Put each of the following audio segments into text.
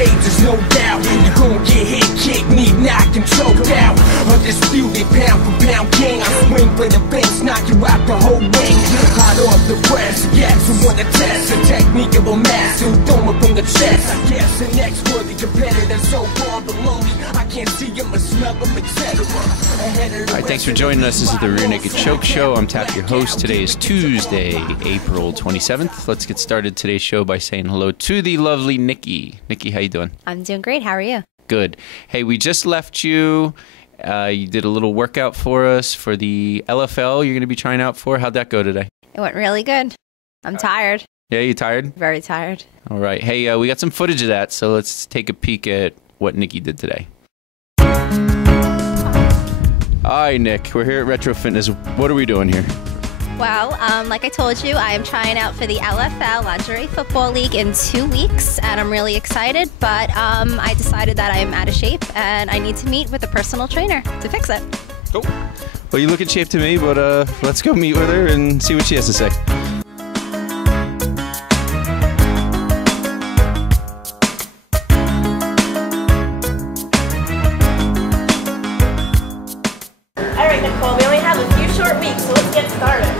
cage, there's no doubt. You're gonna get hit, kicked, knee knocked, and choked out. Undisputed pound for pound king. I swing for the bench, knock you out the whole ring. Hot off the press, yes, who wanna test the technique of a master who throw up on the chest. I guess the next worthy competitor so far below me, I can't see him or smell him, etc. Alright, thanks for joining us. This is the Rear Naked Choke Show. I'm Tap, your host. Today is Tuesday, April 27th. Let's get started today's show by saying hello to the lovely Nikki. Nikki, how you doing? I'm doing great. How are you? Good. Hey, we just left you. You did a little workout for us for the LFL you're going to be trying out for. How'd that go today? It went really good. I'm tired. Yeah, you tired? Very tired. All right. Hey, we got some footage of that, so let's take a peek at what Nikki did today. Hi, Nick. We're here at Retro Fitness. What are we doing here? Well, like I told you, I am trying out for the LFL, Lingerie Football League, in 2 weeks, and I'm really excited, but I decided that I am out of shape, and I need to meet with a personal trainer to fix it. Cool. Well, you look in shape to me, but let's go meet with her and see what she has to say. All right, Nicole, we only have a few short weeks, so let's get started.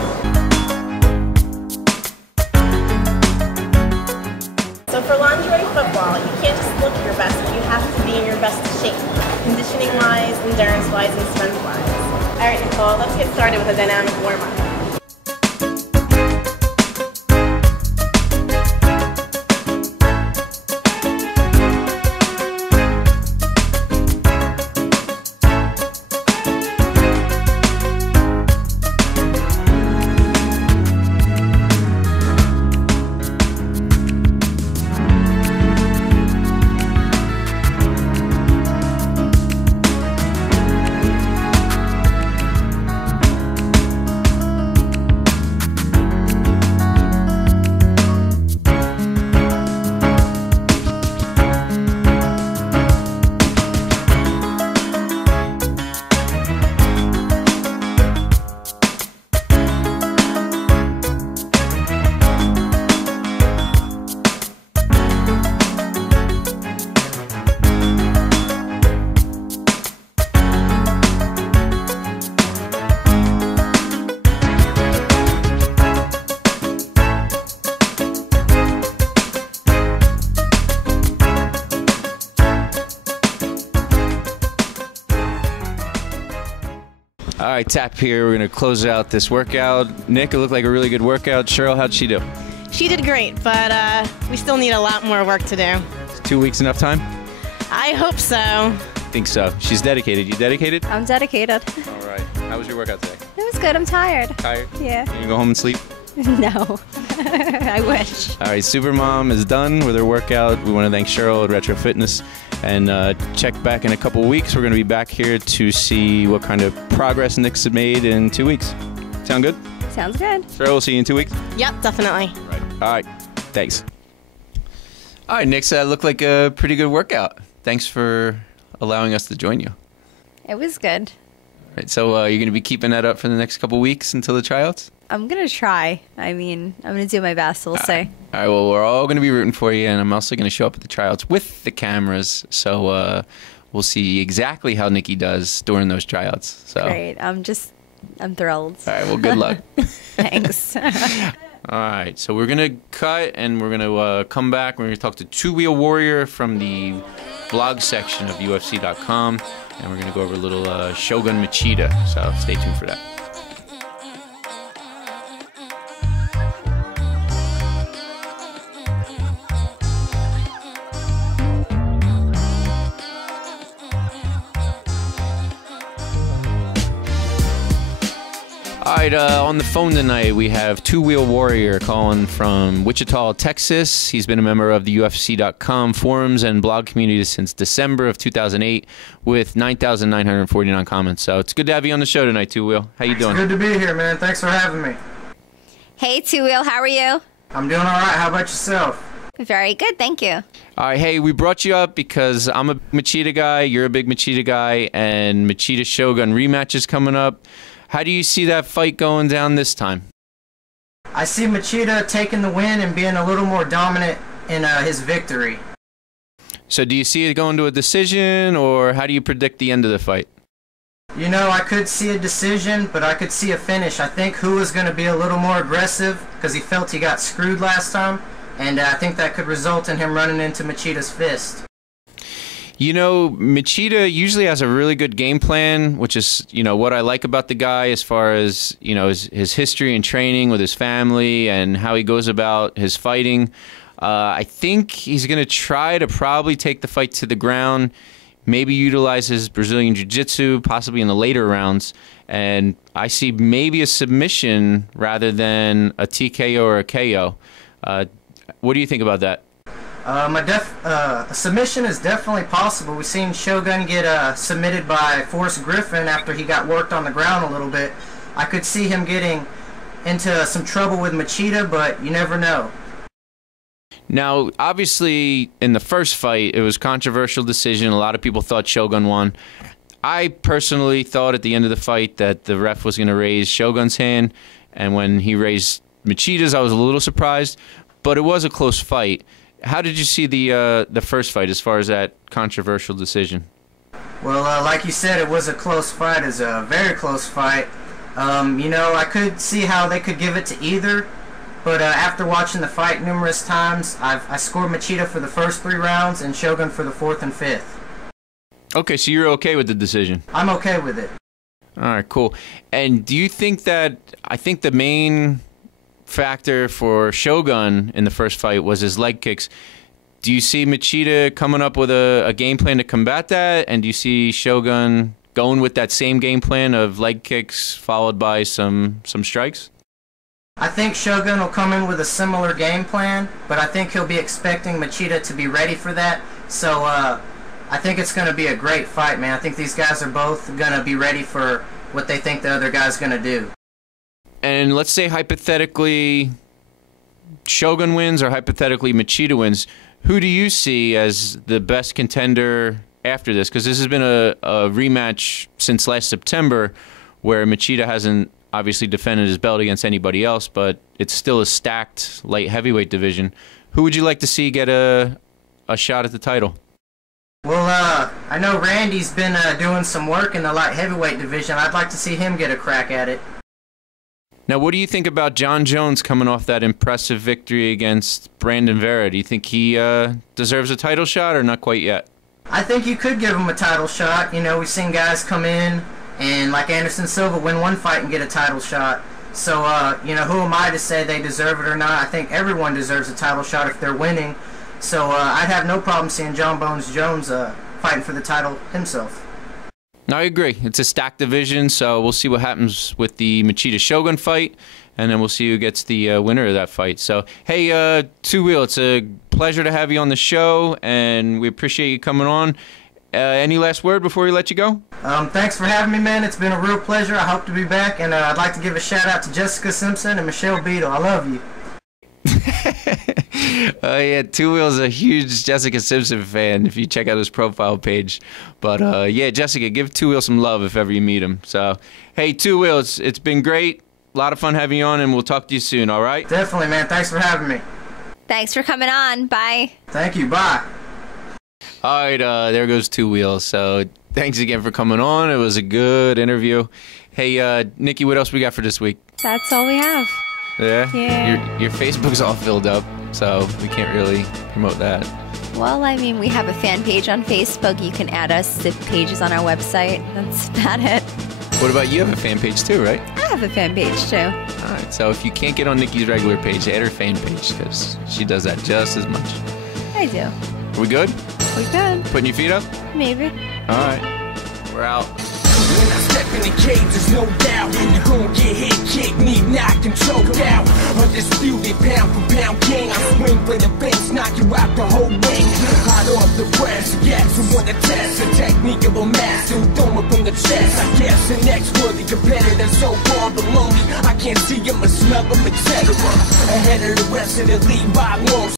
So for lingerie football, you can't just look your best, you have to be in your best shape, conditioning-wise, endurance-wise, and strength-wise. All right, Nicole, let's get started with a dynamic warm-up. All right, Tap here. We're going to close out this workout. Nick, it looked like a really good workout. Cheryl, how'd she do? She did great, but we still need a lot more work to do. Is 2 weeks enough time? I hope so. I think so. She's dedicated. You dedicated? I'm dedicated. All right. How was your workout today? It was good. I'm tired. Tired? Yeah. You gonna go home and sleep? No. I wish. All right, Supermom is done with her workout. We want to thank Cheryl at Retro Fitness and check back in a couple weeks. We're going to be back here to see what kind of progress Nick's made in 2 weeks. Sound good? Sounds good. Cheryl, we'll see you in 2 weeks. Yep, definitely. All right. Thanks. All right, Nick's looked like a pretty good workout. Thanks for allowing us to join you. It was good. All right, so you're going to be keeping that up for the next couple weeks until the tryouts? I'm going to try. I mean, I'm going to do my best, we'll see. All right, well, we're all going to be rooting for you, and I'm also going to show up at the tryouts with the cameras, so we'll see exactly how Nikki does during those tryouts. So. Great. I'm thrilled. All right, well, good luck. Thanks. All right, so we're going to cut, and we're going to come back. We're going to talk to Two Wheel Warrior from the blog section of UFC.com, and we're going to go over a little Shogun Machida, so stay tuned for that. All right, on the phone tonight, we have Two Wheel Warrior calling from Wichita, Texas. He's been a member of the UFC.com forums and blog community since December of 2008 with 9,949 comments. So it's good to have you on the show tonight, Two Wheel. How you doing? It's good to be here, man. Thanks for having me. Hey, Two Wheel, how are you? I'm doing all right. How about yourself? Very good, thank you. All right, hey, we brought you up because I'm a Machida guy, you're a big Machida guy, and Machida Shogun rematch is coming up. How do you see that fight going down this time? I see Machida taking the win and being a little more dominant in his victory. So do you see it going to a decision, or how do you predict the end of the fight? You know, I could see a decision, but I could see a finish. I think Hua's going to be a little more aggressive because he felt he got screwed last time, and I think that could result in him running into Machida's fist. You know, Machida usually has a really good game plan, which is, you know, what I like about the guy as far as, you know, his history and training with his family and how he goes about his fighting. I think he's going to try to probably take the fight to the ground, maybe utilize his Brazilian Jiu-Jitsu, possibly in the later rounds. And I see maybe a submission rather than a TKO or a KO. What do you think about that? A submission is definitely possible. We've seen Shogun get submitted by Forrest Griffin after he got worked on the ground a little bit. I could see him getting into some trouble with Machida, but you never know. Now, obviously, in the first fight, it was a controversial decision. A lot of people thought Shogun won. I personally thought at the end of the fight that the ref was going to raise Shogun's hand, and when he raised Machida's, I was a little surprised, but it was a close fight. How did you see the first fight as far as that controversial decision? Well, like you said, it was a close fight. It was a very close fight. You know, I could see how they could give it to either. But after watching the fight numerous times, I scored Machida for the first 3 rounds and Shogun for the 4th and 5th. Okay, so you're okay with the decision? I'm okay with it. All right, cool. And do you think that, I think the main factor for Shogun in the first fight was his leg kicks. Do you see Machida coming up with a game plan to combat that? And do you see Shogun going with that same game plan of leg kicks followed by some strikes? I think Shogun will come in with a similar game plan, but I think he'll be expecting Machida to be ready for that. So I think it's going to be a great fight, man. I think these guys are both going to be ready for what they think the other guy's going to do. And let's say hypothetically Shogun wins or hypothetically Machida wins. Who do you see as the best contender after this? Because this has been a rematch since last September where Machida hasn't obviously defended his belt against anybody else, but it's still a stacked light heavyweight division. Who would you like to see get a shot at the title? Well, I know Randy's been doing some work in the light heavyweight division. I'd like to see him get a crack at it. Now, what do you think about John Jones coming off that impressive victory against Brandon Vera? Do you think he deserves a title shot or not quite yet? I think you could give him a title shot. You know, we've seen guys come in and, like Anderson Silva, win one fight and get a title shot. So, you know, who am I to say they deserve it or not? I think everyone deserves a title shot if they're winning. So I'd have no problem seeing John Bones Jones fighting for the title himself. I agree. It's a stacked division, so we'll see what happens with the Machida-Shogun fight, and then we'll see who gets the winner of that fight. So, hey, Two Wheel, it's a pleasure to have you on the show, and we appreciate you coming on. Any last word before we let you go? Thanks for having me, man. It's been a real pleasure. I hope to be back, and I'd like to give a shout-out to Jessica Simpson and Michelle Beadle. I love you. Yeah, Two Wheel's a huge Jessica Simpson fan if you check out his profile page. But yeah, Jessica, give Two Wheel some love if ever you meet him. So, hey, Two Wheel, it's been great. A lot of fun having you on, and we'll talk to you soon, all right? Definitely, man. Thanks for having me. Thanks for coming on. Bye. Thank you. Bye. All right, there goes Two Wheels. So thanks again for coming on. It was a good interview. Hey, Nikki, what else we got for this week? That's all we have. Yeah? Yeah. Your Facebook's all filled up, so we can't really promote that. Well, I mean, we have a fan page on Facebook. You can add us to pages on our website. That's about it. What about you? Have a fan page too, right? I have a fan page too. All right, so if you can't get on Nikki's regular page, add her fan page because she does that just as much. I do. We good? We good. Putting your feet up? Maybe. All right. We're out. When I step in the cage, there's no doubt you're gonna get hit, kicked, knee knocked, and choked out. Undisputed pound for pound king. I swing for the fence, knock you out the whole ring. Hot off the press, yes, who wanna test the technique of a master who throw up from the chest. I guess the next worthy competitor so far below me, I can't see him or smell him, etc. Ahead of the rest of the league by long.